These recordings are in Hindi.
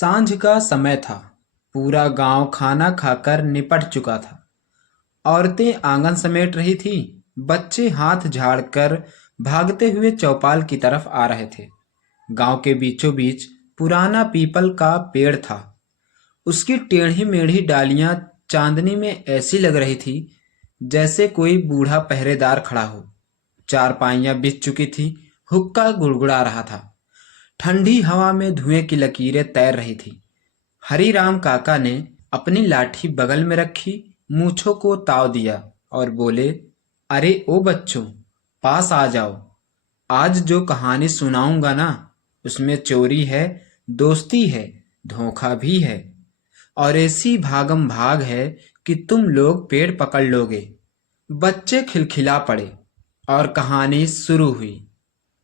सांझ का समय था। पूरा गांव खाना खाकर निपट चुका था। औरतें आंगन समेट रही थीं। बच्चे हाथ झाड़कर भागते हुए चौपाल की तरफ आ रहे थे। गांव के बीचों बीच पुराना पीपल का पेड़ था। उसकी टेढ़ी मेढ़ी डालियां चांदनी में ऐसी लग रही थी जैसे कोई बूढ़ा पहरेदार खड़ा हो। चारपाइयां बिछ चुकी थी। हुक्का गुड़गुड़ा रहा था। ठंडी हवा में धुएं की लकीरें तैर रही थी। हरीराम काका ने अपनी लाठी बगल में रखी, मूछों को ताव दिया और बोले, अरे ओ बच्चों, पास आ जाओ। आज जो कहानी सुनाऊंगा ना, उसमें चोरी है, दोस्ती है, धोखा भी है और ऐसी भागम भाग है कि तुम लोग पेड़ पकड़ लोगे। बच्चे खिलखिला पड़े और कहानी शुरू हुई।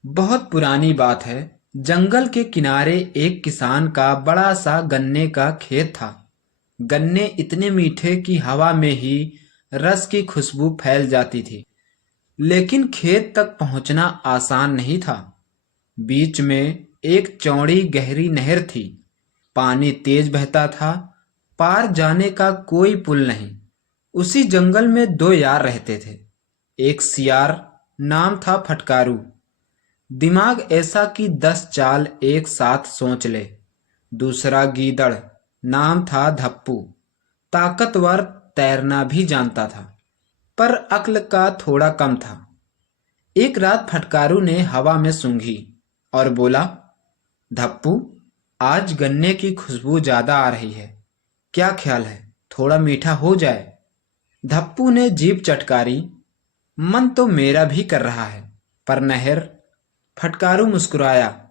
बहुत पुरानी बात है। जंगल के किनारे एक किसान का बड़ा सा गन्ने का खेत था। गन्ने इतने मीठे कि हवा में ही रस की खुशबू फैल जाती थी। लेकिन खेत तक पहुंचना आसान नहीं था। बीच में एक चौड़ी गहरी नहर थी। पानी तेज बहता था। पार जाने का कोई पुल नहीं। उसी जंगल में दो यार रहते थे। एक सियार, नाम था फटकारू। दिमाग ऐसा कि 10 चाल एक साथ सोच ले। दूसरा गीदड़, नाम था धप्पू। ताकतवर, तैरना भी जानता था, पर अक्ल का थोड़ा कम था। एक रात फटकारू ने हवा में सूंघी और बोला, धप्पू, आज गन्ने की खुशबू ज्यादा आ रही है। क्या ख्याल है, थोड़ा मीठा हो जाए? धप्पू ने जीभ चटकारी। मन तो मेरा भी कर रहा है, पर नहर। फटकारू मुस्कुराया।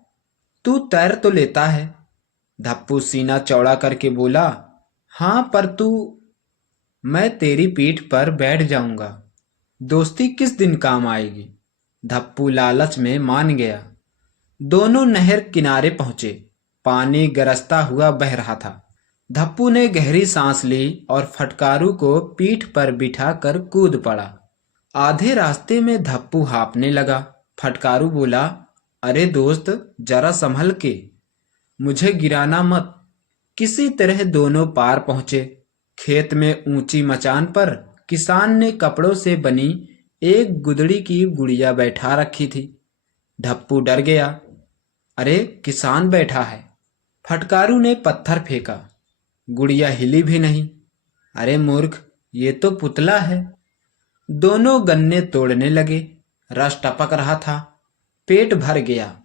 तू तैर तो लेता है? धप्पू सीना चौड़ा करके बोला, हाँ, पर तू। मैं तेरी पीठ पर बैठ जाऊंगा। दोस्ती किस दिन काम आएगी? धप्पू लालच में मान गया। दोनों नहर किनारे पहुंचे। पानी गरजता हुआ बह रहा था। धप्पू ने गहरी सांस ली और फटकारू को पीठ पर बिठाकर कूद पड़ा। आधे रास्ते में धप्पू हाँफने लगा। फटकारू बोला, अरे दोस्त, जरा संभल के, मुझे गिराना मत। किसी तरह दोनों पार पहुंचे। खेत में ऊंची मचान पर किसान ने कपड़ों से बनी एक गुदड़ी की गुड़िया बैठा रखी थी। धप्पू डर गया। अरे, किसान बैठा है। फटकारू ने पत्थर फेंका। गुड़िया हिली भी नहीं। अरे मूर्ख, ये तो पुतला है। दोनों गन्ने तोड़ने लगे। रस टपक रहा था। पेट भर गया।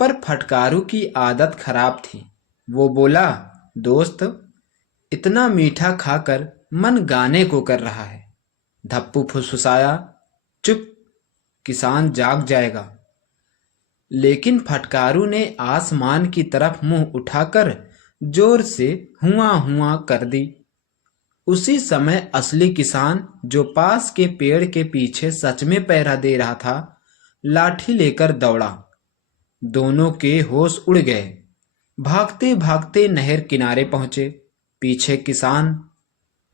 पर फटकारू की आदत खराब थी। वो बोला, दोस्त, इतना मीठा खाकर मन गाने को कर रहा है। धप्पू फुसफुसाया, चुप, किसान जाग जाएगा। लेकिन फटकारू ने आसमान की तरफ मुंह उठाकर जोर से हुआ हुआ कर दी। उसी समय असली किसान, जो पास के पेड़ के पीछे सच में पहरा दे रहा था, लाठी लेकर दौड़ा। दोनों के होश उड़ गए। भागते भागते नहर किनारे पहुंचे। पीछे किसान।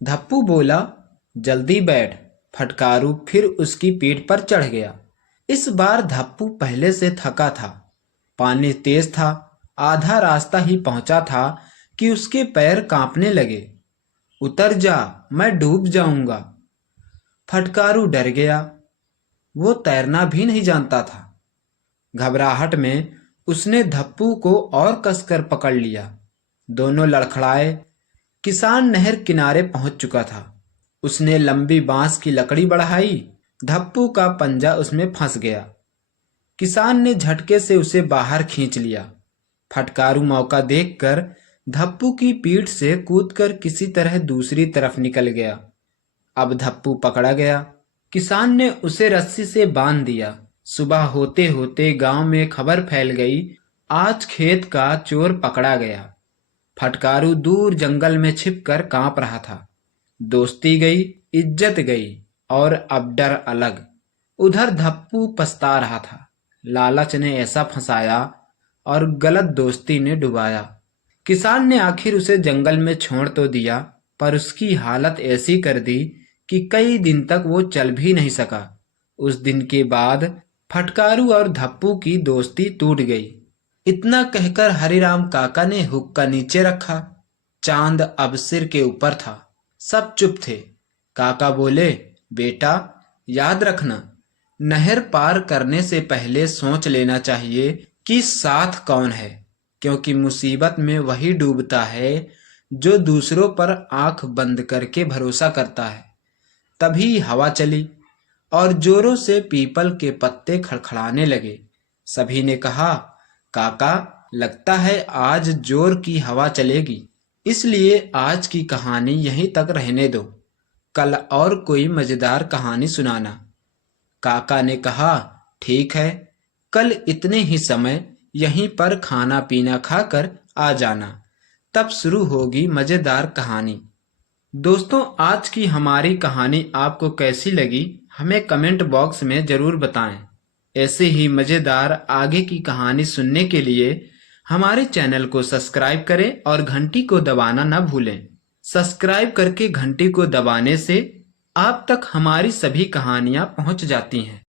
धप्पू बोला, जल्दी बैठ। फटकारू फिर उसकी पीठ पर चढ़ गया। इस बार धप्पू पहले से थका था। पानी तेज था। आधा रास्ता ही पहुंचा था कि उसके पैर कांपने लगे। उतर जा, मैं डूब जाऊंगा। फटकारू डर गया। वो तैरना भी नहीं जानता था। घबराहट में उसने धप्पू को और कसकर पकड़ लिया। दोनों लड़खड़ाए। किसान नहर किनारे पहुंच चुका था। उसने लंबी बांस की लकड़ी बढ़ाई। धप्पू का पंजा उसमें फंस गया। किसान ने झटके से उसे बाहर खींच लिया। फटकारू मौका देखकर धप्पू की पीठ से कूदकर किसी तरह दूसरी तरफ निकल गया। अब धप्पू पकड़ा गया। किसान ने उसे रस्सी से बांध दिया। सुबह होते होते गांव में खबर फैल गई, आज खेत का चोर पकड़ा गया। फटकारू दूर जंगल में छिपकर कांप रहा था। दोस्ती गई, इज्जत गई और अब डर अलग। उधर धप्पू पछता रहा था। लालच ने ऐसा फंसाया और गलत दोस्ती ने डुबाया। किसान ने आखिर उसे जंगल में छोड़ तो दिया, पर उसकी हालत ऐसी कर दी कि कई दिन तक वो चल भी नहीं सका। उस दिन के बाद फटकारू और धप्पू की दोस्ती टूट गई। इतना कहकर हरिराम काका ने हुक्का नीचे रखा। चांद अब सिर के ऊपर था। सब चुप थे। काका बोले, बेटा याद रखना, नहर पार करने से पहले सोच लेना चाहिए कि साथ कौन है, क्योंकि मुसीबत में वही डूबता है जो दूसरों पर आंख बंद करके भरोसा करता है। तभी हवा चली और जोरों से पीपल के पत्ते खड़खड़ाने लगे। सभी ने कहा, काका लगता है आज जोर की हवा चलेगी, इसलिए आज की कहानी यहीं तक रहने दो, कल और कोई मजेदार कहानी सुनाना। काका ने कहा, ठीक है, कल इतने ही समय यहीं पर खाना पीना खाकर आ जाना, तब शुरू होगी मजेदार कहानी। दोस्तों, आज की हमारी कहानी आपको कैसी लगी हमें कमेंट बॉक्स में जरूर बताएं। ऐसे ही मजेदार आगे की कहानी सुनने के लिए हमारे चैनल को सब्सक्राइब करें और घंटी को दबाना न भूलें। सब्सक्राइब करके घंटी को दबाने से आप तक हमारी सभी कहानियां पहुंच जाती हैं।